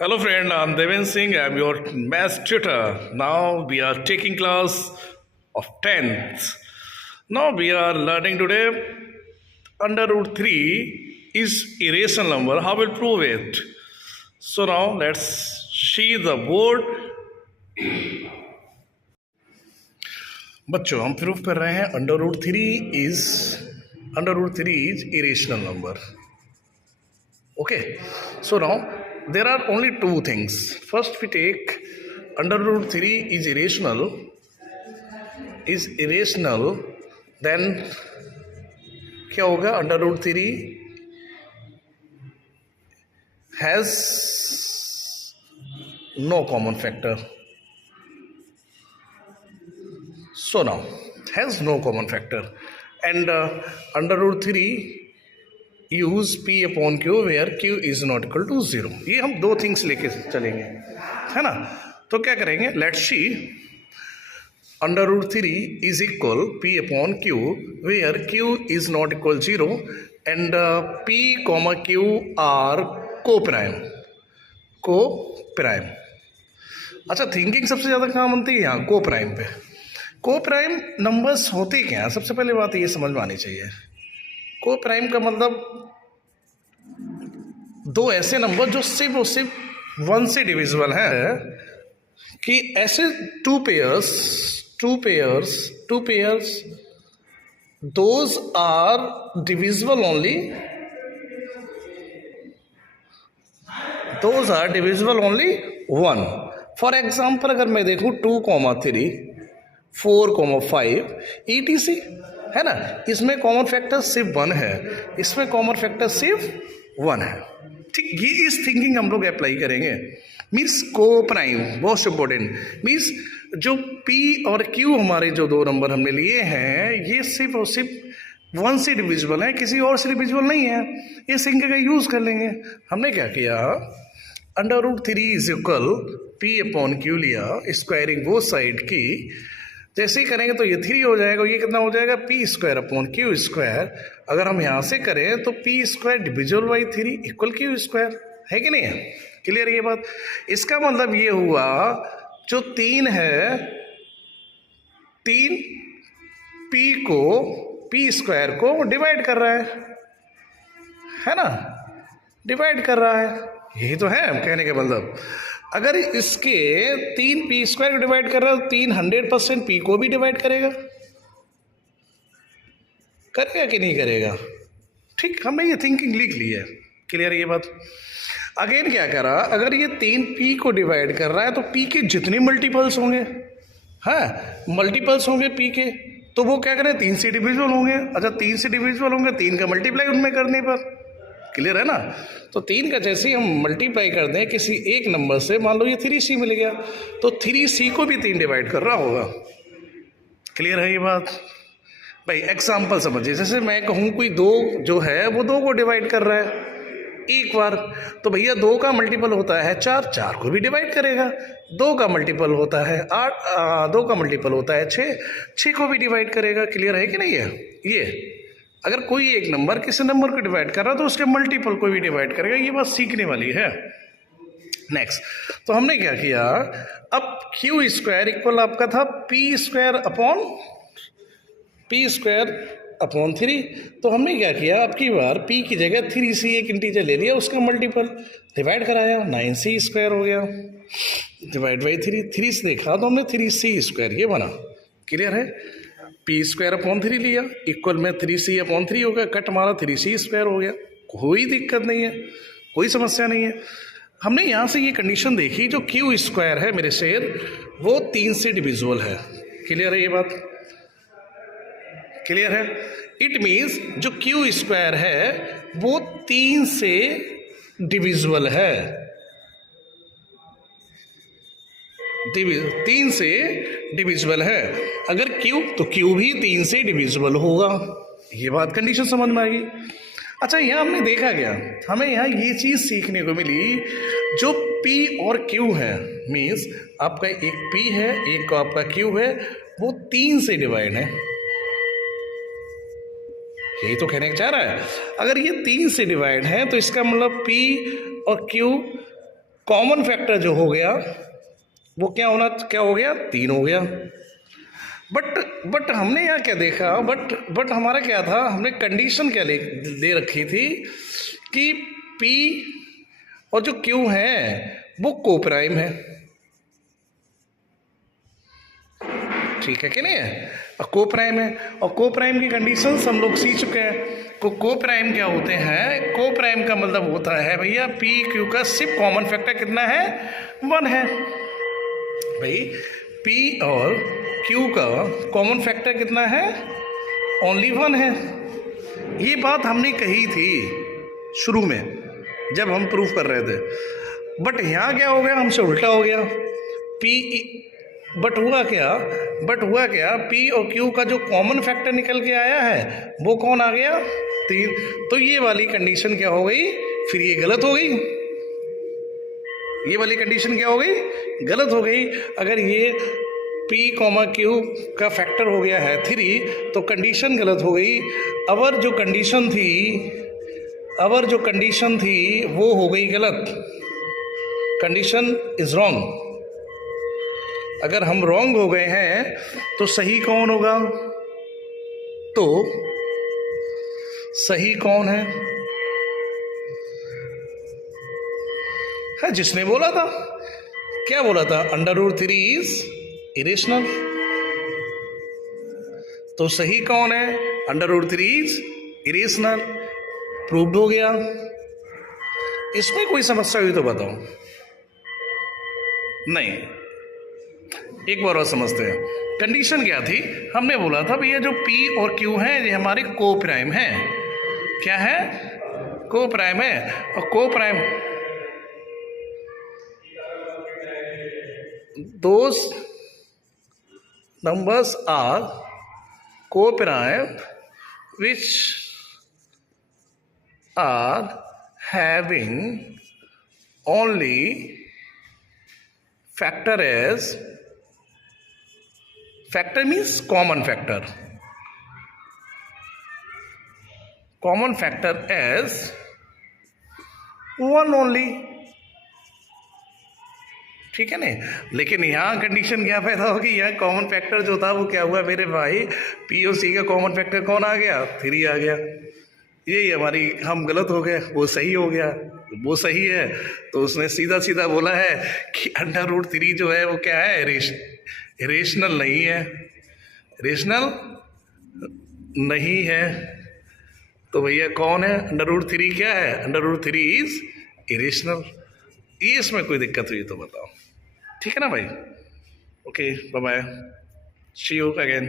Hello friend, I'm Devin Singh. I'm your math tutor. Now we are taking class of 10th. Now we are learning today under root 3 is irrational number. How will prove it? So now let's see the board. बच्चों हम prove कर रहे हैं under root three is irrational number. Okay, so now there are only two things. First we take under root 3 is irrational, then क्या होगा? Under root 3 has no common factor. So now has no common factor, and under root 3 use P upon Q where Q is not equal to 0. ये हम दो things लेके चलेंगे, है ना. तो क्या करेंगे? Let's see under root 3 is equal P upon Q where Q is not equal 0 and P comma Q are coprime. अच्छा, थिंकिंग सबसे ज़्यादा कहाँ बनती है? यहाँ को प्राइम पे. को प्राइम नंबर्स होते क्या हैं? सबसे पहले बात ये समझ में आनी चाहिए. को प्राइम का मतलब दो ऐसे नंबर जो सिर्फ और सिर्फ वन से डिविजिबल है. कि ऐसे two pairs those are divisible only one. For example अगर मैं देखूं 2,3 4,5 ETC है ना, इसमें कॉमन फैक्टर सिर्फ 1 है, इसमें कॉमन फैक्टर सिर्फ 1 है. ठीक, ये इस थिंकिंग हम लोग अप्लाई करेंगे. मीन्स को प्राइम बहुत इंपॉर्टेंट. मीन्स जो P और Q हमारे जो दो नंबर हमने लिए हैं ये सिर्फ और सिर्फ 1 से डिविजिबल है, किसी और से डिविजिबल नहीं है. ये थिंकिंग का यूज कर लेंगे. हमने क्या किया? Under root 3 is equal P upon Q लिया, स्क्वायरिंग वो साइड की. जैसे ही करेंगे तो ये 3 हो जाएगा. ये कितना हो जाएगा? P square upon Q square. अगर हम यहाँ से करें तो P square divisible by 3 equal Q square. है कि नहीं है? क्लियर है ये बात? इसका मतलब ये हुआ जो 3 है, 3 P स्क्वायर को डिवाइड कर रहा है ना, डिवाइड कर रहा है. यही तो है कहने का मतलब. अगर इसके 3 P स्क्वायर को डिवाइड कर रहा है तो 3 100% P को भी डिवाइड करेगा कि नहीं करेगा? ठीक, हमने ये थिंकिंग लिख ली है. क्लियर है ये बात? अगेन क्या करा? अगर ये 3 P को डिवाइड कर रहा है तो P के जितने मल्टीपल्स होंगे, हाँ मल्टीपल्स होंगे P के, तो वो क्या करें? 3 से डिविजिबल होंगे. अच्छा, 3 से डिविजिबल होंगे, 3 का मल्टीप्लाई उनमें करने पर. क्लियर है ना? तो 3 का जैसे ही हम मल्टीप्लाई कर दें किसी एक नंबर से, मान लो ये 3C मिल गया, तो 3C को भी 3 डिवाइड कर रहा होगा. क्लियर है ये बात? भाई एग्जाम्पल समझिए. जैसे मैं कहूँ कोई 2 जो है वो 2 को डिवाइड कर रहा है एक बार, तो भैया 2 का मल्टीपल होता है 4 को भी डिवाइड करेगा. 2 का मल्टीपल होता है 8, 2 का मल्टीपल होता है 6 को भी डिवाइड करेगा. क्लियर है कि नहीं है? ये अगर कोई एक नंबर किसी नंबर को डिवाइड कर रहा है तो उसके मल्टीपल को भी डिवाइड करेगा. ये बात सीखने वाली है. नेक्स्ट, तो हमने क्या किया? अब Q स्क्वायर इक्वल आपका था P स्क्वायर अपॉन 3. तो हमने क्या किया? अब की बार P की जगह 3C एक इंटीजर ले लिया, उसका मल्टीपल डिवाइड कराया, 9C स्क्वायर हो गया डिवाइड बाई 3 से देखा तो हमने 3C स्क्वायर ये बना. क्लियर है? P स्क्वायर अपॉन 3 लिया इक्वल में 3C अपॉन 3 हो गया, कट मारा 3C स्क्वायर हो गया. कोई दिक्कत नहीं है, कोई समस्या नहीं है. हमने यहाँ से ये कंडीशन देखी जो Q स्क्वायर है मेरे शेर वो 3 से डिविजिबल है. क्लियर है ये बात? क्लियर है? इट मीन्स जो Q स्क्वायर है वो 3 से डिविजिबल है. 3 से डिविजिबल है. अगर Q तो Q भी 3 से डिविजिबल होगा. ये बात कंडीशन समझ में आएगी. अच्छा, यहाँ हमने देखा क्या? हमें यहाँ ये चीज़ सीखने को मिली जो P और Q है, मीन्स आपका एक P है एक को आपका Q है, वो 3 से डिवाइड है. यही तो कहने चाह रहा है. अगर ये 3 से डिवाइड है तो इसका मतलब P और Q कॉमन फैक्टर जो हो गया वो क्या हो गया, 3 हो गया। बट हमने यहाँ क्या देखा, बट हमारा क्या था, हमने कंडीशन क्या दे रखी थी कि P और जो Q है वो कोप्राइम है, ठीक है कि नहीं है, और कोप्राइम है। और कोप्राइम की कंडीशंस हम लोग सीख चुके हैं। कोप्राइम क्या होते हैं, कोप्राइम का मतलब होता है भैया P Q का सिर्फ कॉमन फैक्टर कितना है, 1 है। भाई P और Q का कॉमन फैक्टर कितना है, ओनली 1 है। ये बात हमने कही थी शुरू में जब हम प्रूफ कर रहे थे। बट यहाँ क्या हो गया, हमसे उल्टा हो गया। बट हुआ क्या, P और Q का जो कॉमन फैक्टर निकल के आया है वो कौन आ गया, 3। तो ये वाली कंडीशन क्या हो गई, फिर ये गलत हो गई। ये वाली कंडीशन क्या हो गई, गलत हो गई। अगर ये P, Q का फैक्टर हो गया है 3 तो कंडीशन गलत हो गई। अवर जो कंडीशन थी वो हो गई गलत, कंडीशन इज रॉन्ग। अगर हम रॉन्ग हो गए हैं तो सही कौन होगा, तो सही कौन है, जिसने बोला था, क्या बोला था, √3 इज इरेशनल। तो सही कौन है, √3 इज इरेशनल। प्रूव्ड हो गया। इसमें कोई समस्या हुई तो बताओ। नहीं, एक बार और समझते हैं। कंडीशन क्या थी, हमने बोला था भैया जो P और Q हैं ये हमारे कोप्राइम हैं। क्या है, कोप्राइम है। और coprime those numbers are co-prime which are having only factor as, factor means common factor as 1 only, ठीक है ना। लेकिन यहाँ कंडीशन क्या पैदा होगी, यहाँ कॉमन फैक्टर जो था वो क्या हुआ मेरे भाई, P और C का कॉमन फैक्टर कौन आ गया, 3 आ गया। यही हमारी, हम गलत हो गए, वो सही हो गया। वो सही है तो उसने सीधा बोला है कि √3 जो है वो क्या है, रेशनल नहीं है, रेशनल नहीं है। तो भैया कौन है, √3 क्या है, √3 इज इरेशनल। ये इसमें कोई दिक्कत हुई तो बताओ, ठीक है ना भाई। Okay, bye bye, see you again.